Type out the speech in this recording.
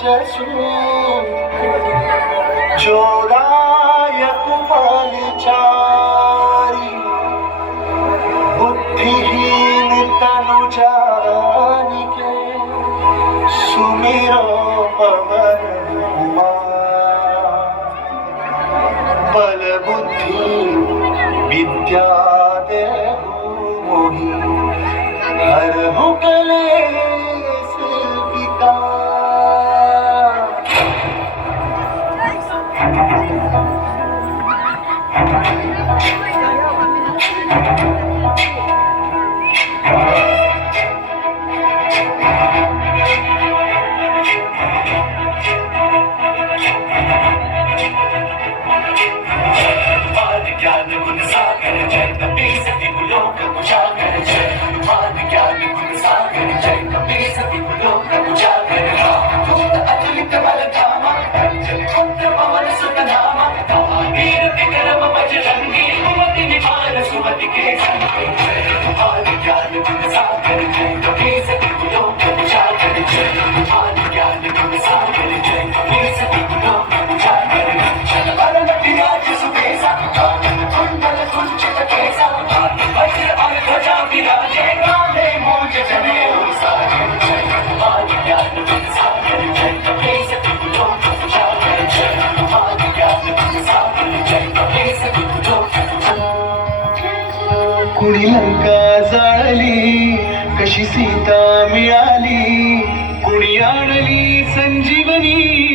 जसू चोराय कुपलचारी बुद्धिहीन तनु जानी के सुमिरो पवन बल बुद्धि विद्या देहु हर हुकले Hadi gel sen de, hadi gel sen de, एवढी लंका जाळली कशी सीता मिळाली कुणी आणली संजीवनी?